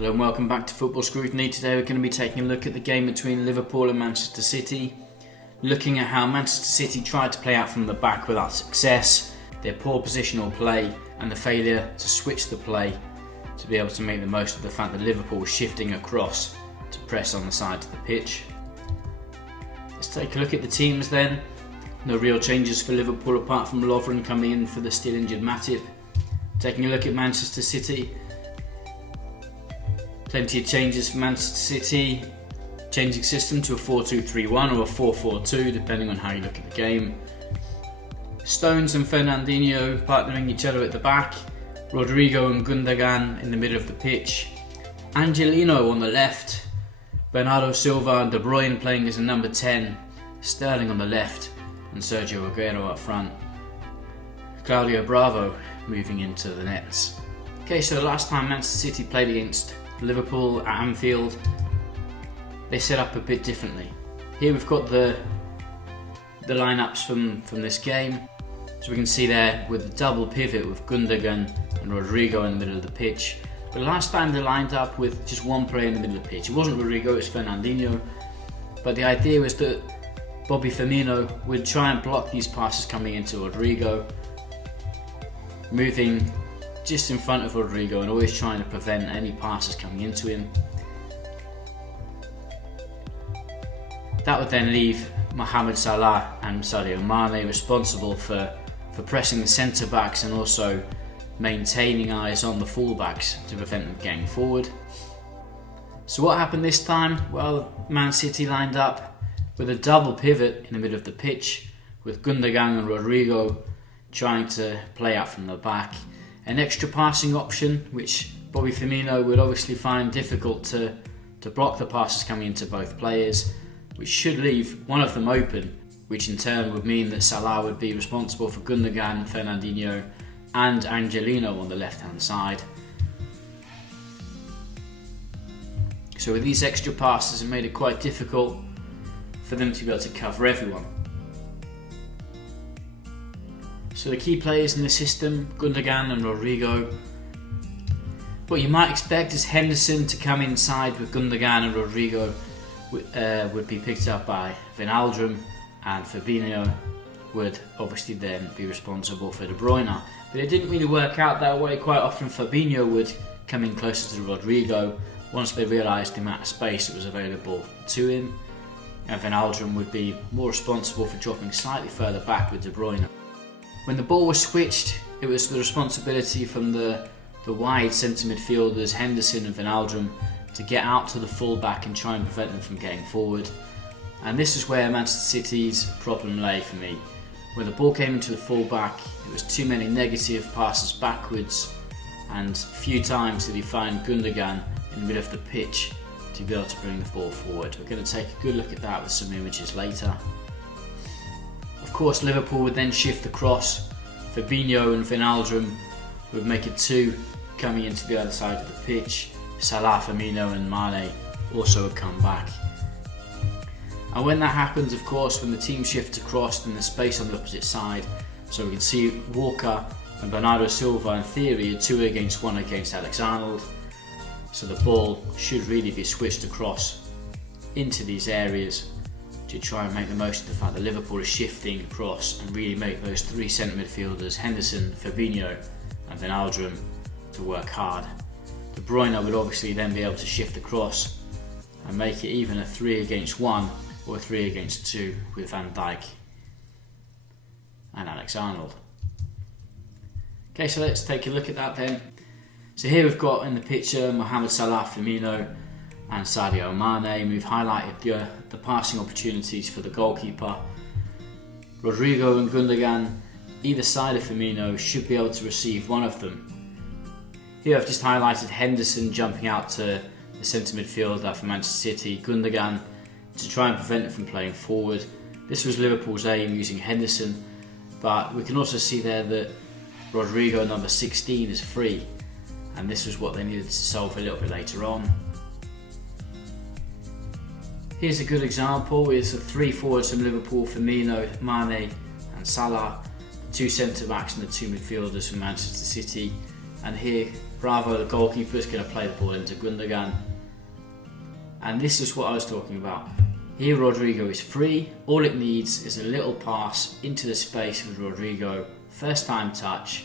Hello and welcome back to Football Scrutiny. Today we're going to be taking a look at the game between Liverpool and Manchester City, looking at how Manchester City tried to play out from the back without success, their poor positional play and the failure to switch the play to be able to make the most of the fact that Liverpool was shifting across to press on the sides of the pitch. Let's take a look at the teams then. No real changes for Liverpool apart from Lovren coming in for the still injured Matip. Taking a look at Manchester City, plenty of changes for Manchester City, changing system to a 4-2-3-1 or a 4-4-2 depending on how you look at the game. Stones and Fernandinho partnering each other at the back, Rodrigo and Gundogan in the middle of the pitch, Angelino on the left, Bernardo Silva and De Bruyne playing as a number 10, Sterling on the left and Sergio Aguero up front. Claudio Bravo moving into the nets. Okay, so the last time Manchester City played against Liverpool at Anfield, they set up a bit differently. Here we've got the lineups from this game. So we can see there with the double pivot with Gundogan and Rodrigo in the middle of the pitch. But last time they lined up with just one player in the middle of the pitch. It wasn't Rodrigo, it was Fernandinho. But the idea was that Bobby Firmino would try and block these passes coming into Rodrigo, moving just in front of Rodrigo and always trying to prevent any passes coming into him. That would then leave Mohamed Salah and Sadio Mane responsible for pressing the centre backs and also maintaining eyes on the full-backs to prevent them getting forward. So what happened this time? Well, Man City lined up with a double pivot in the middle of the pitch with Gundogan and Rodrigo trying to play out from the back. An extra passing option which Bobby Firmino would obviously find difficult to block the passes coming into both players, which should leave one of them open, which in turn would mean that Salah would be responsible for Gundogan, Fernandinho and Angelino on the left hand side. So with these extra passes it made it quite difficult for them to be able to cover everyone. So the key players in the system, Gundogan and Rodrigo. What you might expect is Henderson to come inside with Gundogan and Rodrigo would be picked up by Wijnaldum, and Fabinho would obviously then be responsible for De Bruyne. But it didn't really work out that way. Quite often Fabinho would come in closer to Rodrigo once they realised the amount of space that was available to him, and Wijnaldum would be more responsible for dropping slightly further back with De Bruyne. When the ball was switched, it was the responsibility from the wide centre midfielders Henderson and Wijnaldum to get out to the full-back and try and prevent them from getting forward. And this is where Manchester City's problem lay for me. When the ball came into the full-back, it was too many negative passes backwards and few times did he find Gundogan in the middle of the pitch to be able to bring the ball forward. We're going to take a good look at that with some images later. Of course, Liverpool would then shift across. Fabinho and Wijnaldum would make it two coming into the other side of the pitch. Salah, Firmino and Mane also would come back. And when that happens, of course, when the team shifts across, then there's space on the opposite side. So we can see Walker and Bernardo Silva in theory are 2 against 1 against Alexander. So the ball should really be switched across into these areas to try and make the most of the fact that Liverpool is shifting across and really make those 3 centre midfielders, Henderson, Fabinho and Wijnaldum, to work hard. De Bruyne would obviously then be able to shift across and make it even a 3 against 1 or a 3 against 2 with Van Dijk and Alexander. Okay, so let's take a look at that then. So here we've got in the picture Mohamed Salah, Firmino and Sadio Mane. We've highlighted the passing opportunities for the goalkeeper. Rodrigo and Gundogan, either side of Firmino, should be able to receive one of them. Here I've just highlighted Henderson jumping out to the centre midfielder for Manchester City, Gundogan, to try and prevent it from playing forward. This was Liverpool's aim using Henderson, but we can also see there that Rodrigo, number 16, is free, and this was what they needed to solve a little bit later on. Here's a good example, is the 3 forwards from Liverpool, Firmino, Mane and Salah, the 2 centre backs and the 2 midfielders from Manchester City, and here Bravo, the goalkeeper, is going to play the ball into Gundogan. And this is what I was talking about. Here Rodrigo is free, all it needs is a little pass into the space with Rodrigo, first time touch,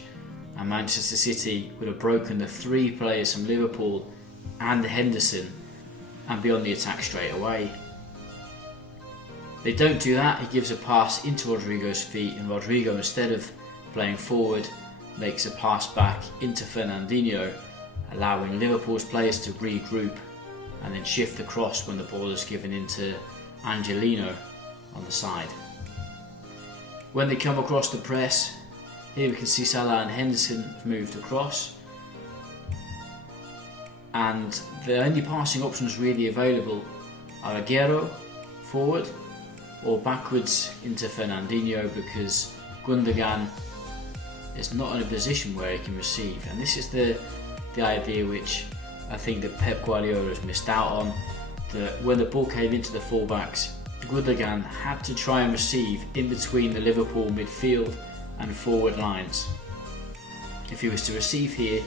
and Manchester City would have broken the 3 players from Liverpool and Henderson and be on the attack straight away. They don't do that. He gives a pass into Rodrigo's feet, and Rodrigo, instead of playing forward, makes a pass back into Fernandinho, allowing Liverpool's players to regroup and then shift the cross when the ball is given into Angelino on the side. When they come across the press, here we can see Salah and Henderson have moved across, and the only passing options really available are Aguero forward or backwards into Fernandinho, because Gundogan is not in a position where he can receive. And this is the idea which I think that Pep Guardiola has missed out on, that when the ball came into the fullbacks, Gundogan had to try and receive in between the Liverpool midfield and forward lines. If he was to receive here,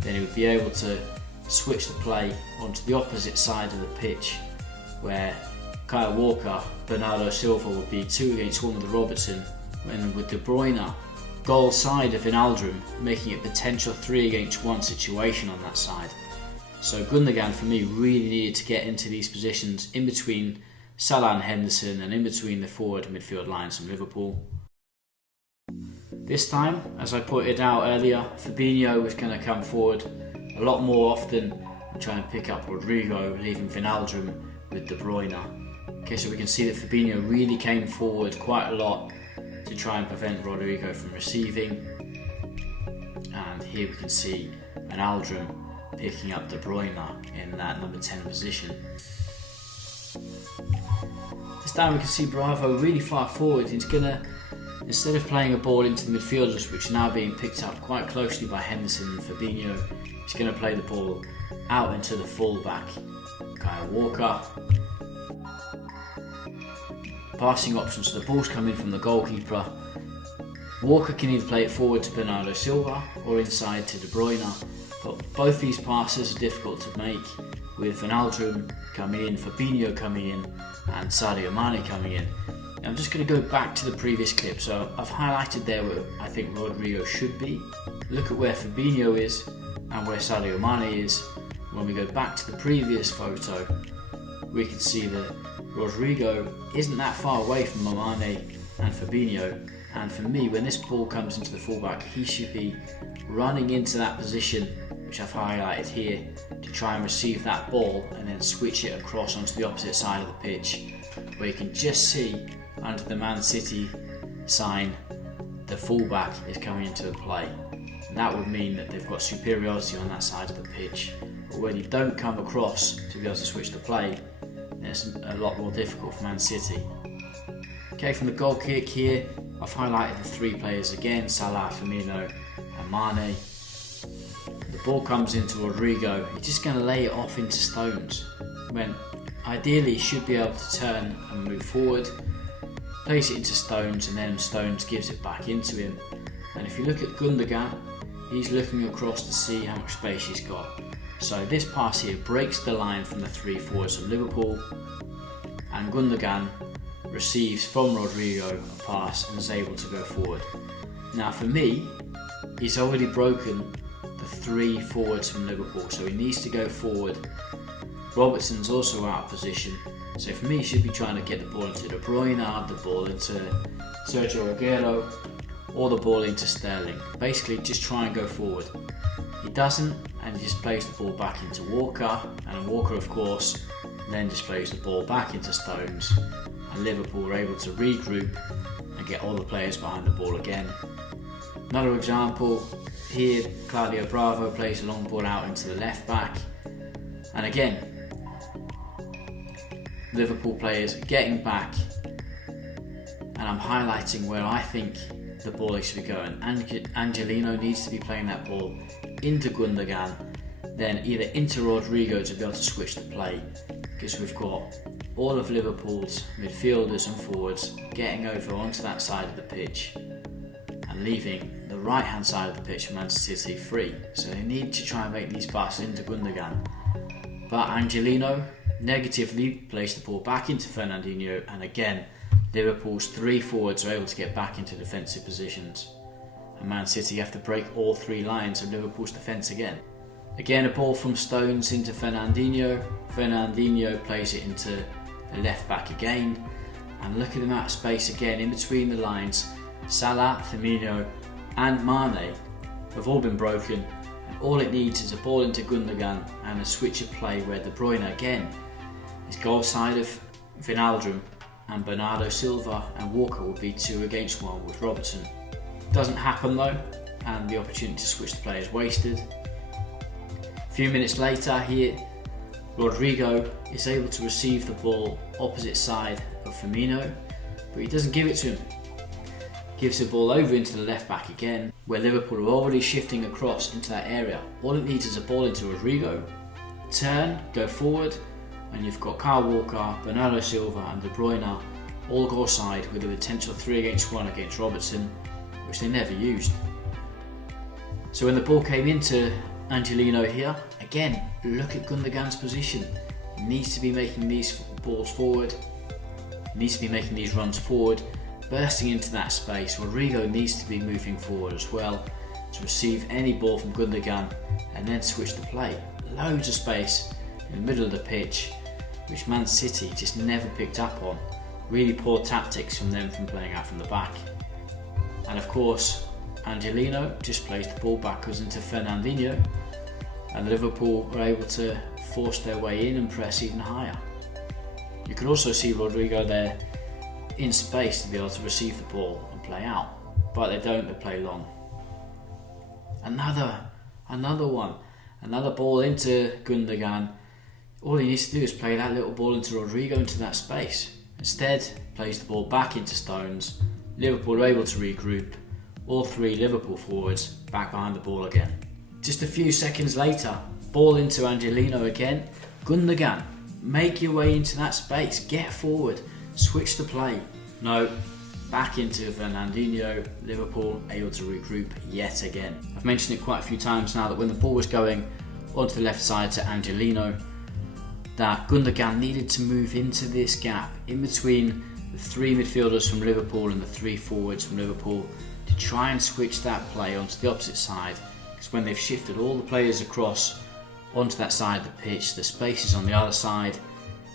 then he would be able to switch the play onto the opposite side of the pitch, where Kyle Walker, Bernardo Silva would be 2 against 1 with Robertson, and with De Bruyne goal side of Wijnaldum, making it potential 3 against 1 situation on that side. So Gundogan for me really needed to get into these positions in between Salah and Henderson and in between the forward and midfield lines from Liverpool. This time, as I pointed out earlier, Fabinho was going to come forward a lot more often and try and pick up Rodrigo, leaving Wijnaldum with De Bruyne. Okay, so we can see that Fabinho really came forward quite a lot to try and prevent Rodrigo from receiving. And here we can see Wijnaldum picking up De Bruyne in that number 10 position. This time we can see Bravo really far forward. He's going to, instead of playing a ball into the midfielders, which are now being picked up quite closely by Henderson and Fabinho, he's going to play the ball out into the fullback, Kyle Walker. Passing options, so the ball's coming from the goalkeeper. Walker can either play it forward to Bernardo Silva or inside to De Bruyne, but both these passes are difficult to make, with Wijnaldum coming in, Fabinho coming in, and Sadio Mane coming in. And I'm just going to go back to the previous clip, so I've highlighted there where I think Rodrigo should be. Look at where Fabinho is and where Sadio Mane is. When we go back to the previous photo, we can see that Rodrigo isn't that far away from Mane and Fabinho, and for me, when this ball comes into the fullback, he should be running into that position, which I've highlighted here, to try and receive that ball and then switch it across onto the opposite side of the pitch, where you can just see under the Man City sign the fullback is coming into the play, and that would mean that they've got superiority on that side of the pitch. But when you don't come across to be able to switch the play, it's a lot more difficult for Man City. Okay, from the goal kick here, I've highlighted the 3 players again, Salah, Firmino and Mane. The ball comes into Rodrigo, he's just going to lay it off into Stones, when ideally he should be able to turn and move forward, place it into Stones, and then Stones gives it back into him. And if you look at Gundogan, he's looking across to see how much space he's got. So this pass here breaks the line from the 3 forwards of Liverpool, and Gundogan receives from Rodrigo a pass and is able to go forward. Now for me, he's already broken the 3 forwards from Liverpool, so he needs to go forward. Robertson's also out of position, so for me he should be trying to get the ball into De Bruyne, the ball into Sergio Aguero, or the ball into Sterling. Basically just try and go forward. He doesn't, and he just plays the ball back into Walker, and Walker of course then just plays the ball back into Stones, and Liverpool are able to regroup and get all the players behind the ball again. Another example here, Claudio Bravo plays a long ball out into the left back, and again Liverpool players getting back, and I'm highlighting where I think the ball should be going. Angelino needs to be playing that ball into Gundogan, then either into Rodrigo to be able to switch the play, because we've got all of Liverpool's midfielders and forwards getting over onto that side of the pitch, and and leaving the right hand side of the pitch for Manchester City free. So they need to try and make these passes into Gundogan. But Angelino negatively placed the ball back into Fernandinho, and again Liverpool's three forwards are able to get back into defensive positions. And Man City have to break all three lines of Liverpool's defence again. Again, a ball from Stones into Fernandinho. Fernandinho plays it into the left back again. And look at the amount of space again in between the lines. Salah, Firmino and Mane have all been broken. And all it needs is a ball into Gundogan and a switch of play where De Bruyne again is goal side of Wijnaldum, and Bernardo Silva and Walker will be 2 against 1 with Robertson. Doesn't happen though, and the opportunity to switch the play is wasted. A few minutes later here, Rodrigo is able to receive the ball opposite side of Firmino, but he doesn't give it to him. Gives the ball over into the left back again, where Liverpool are already shifting across into that area. All it needs is a ball into Rodrigo, turn, go forward, and you've got Kyle Walker, Bernardo Silva and De Bruyne all goal side with a potential 3 against 1 against Robertson, which they never used. So when the ball came into Angelino here, again, look at Gundogan's position. He needs to be making these balls forward, he needs to be making these runs forward, bursting into that space. Rodrigo needs to be moving forward as well to receive any ball from Gundogan and then switch the play. Loads of space in the middle of the pitch, which Man City just never picked up on. Really poor tactics from them from playing out from the back. And of course, Angelino just plays the ball backwards into Fernandinho, and Liverpool were able to force their way in and press even higher. You can also see Rodrigo there in space to be able to receive the ball and play out, but they don't, they play long. Another one, another ball into Gundogan. All he needs to do is play that little ball into Rodrigo into that space. Instead, plays the ball back into Stones. Liverpool are able to regroup. All three Liverpool forwards back behind the ball again. Just a few seconds later, ball into Angelino again. Gundogan, make your way into that space, get forward, switch the play. No, back into Fernandinho. Liverpool able to regroup yet again. I've mentioned it quite a few times now that when the ball was going onto the left side to Angelino, that Gundogan needed to move into this gap in between the 3 midfielders from Liverpool and the 3 forwards from Liverpool to try and switch that play onto the opposite side, because when they've shifted all the players across onto that side of the pitch, the space is on the other side,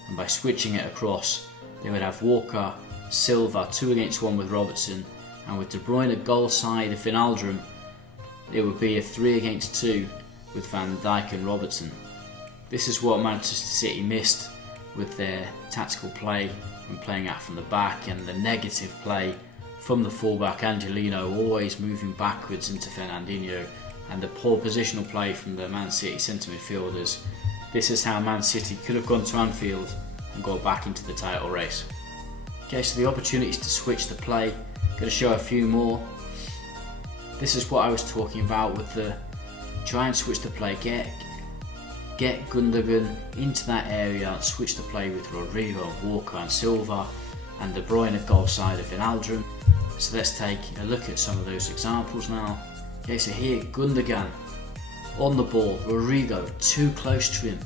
and by switching it across they would have Walker, Silva 2 against 1 with Robertson, and with De Bruyne goal side of Wijnaldum it would be a 3 against 2 with Van Dijk and Robertson. This is what Manchester City missed with their tactical play when playing out from the back, and the negative play from the fullback Angelino always moving backwards into Fernandinho, and the poor positional play from the Man City centre midfielders. This is how Man City could have gone to Anfield and got back into the title race. Okay, so the opportunities to switch the play, going to show a few more. This is what I was talking about with the try and switch the play, get Gundogan into that area, switch the play with Rodrigo, Walker and Silva, and De Bruyne goal side of Wijnaldum. So let's take a look at some of those examples now. Okay, so here Gundogan on the ball, Rodrigo too close to him,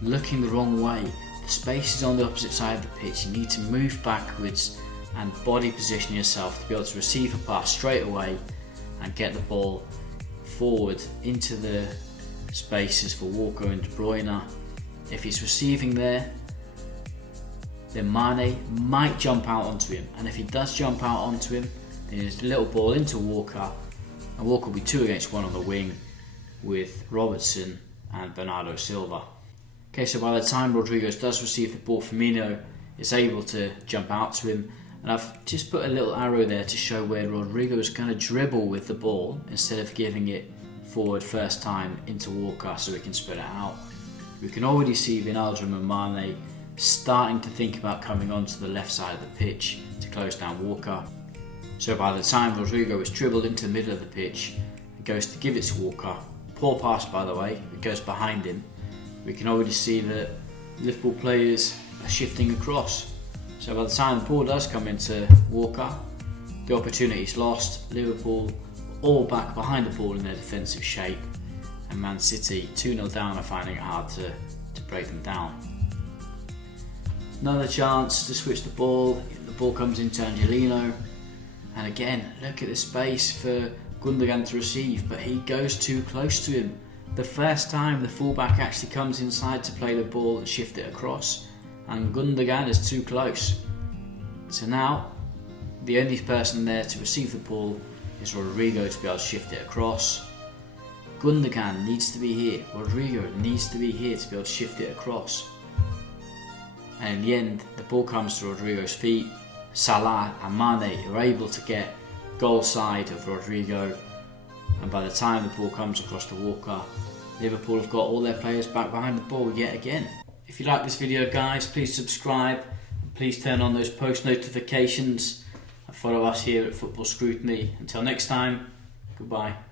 looking the wrong way. The space is on the opposite side of the pitch. You need to move backwards and body position yourself to be able to receive a pass straight away and get the ball forward into the spaces for Walker and De Bruyne. If he's receiving there, then Mane might jump out onto him, and if he does jump out onto him, then there's a little ball into Walker, and Walker will be 2 against 1 on the wing with Robertson and Bernardo Silva. Okay, so by the time Rodriguez does receive the ball, Firmino is able to jump out to him, and I've just put a little arrow there to show where Rodrigo is going to dribble with the ball instead of giving it forward first time into Walker so we can spread it out. We can already see Wijnaldum and Mane starting to think about coming onto the left side of the pitch to close down Walker. So by the time Rodrigo is dribbled into the middle of the pitch and goes to give it to Walker, poor pass by the way, it goes behind him, we can already see that Liverpool players are shifting across. So by the time the ball does come into Walker, The opportunity's lost. Liverpool all back behind the ball in their defensive shape, and Man City 2-0 down are finding it hard to break them down. Another chance to switch the ball comes into Angelino, and again look at the space for Gundogan to receive, but he goes too close to him. The first time the fullback actually comes inside to play the ball and shift it across, and Gundogan is too close. So now the only person there to receive the ball is Rodrigo to be able to shift it across. Gundogan needs to be here, Rodrigo needs to be here to be able to shift it across. And in the end, the ball comes to Rodrigo's feet. Salah and Mane are able to get goal side of Rodrigo, and by the time the ball comes across the Walker, Liverpool have got all their players back behind the ball yet again. If you like this video, guys, please subscribe, please turn on those post notifications and follow us here at Football Scrutiny. Until next time, goodbye.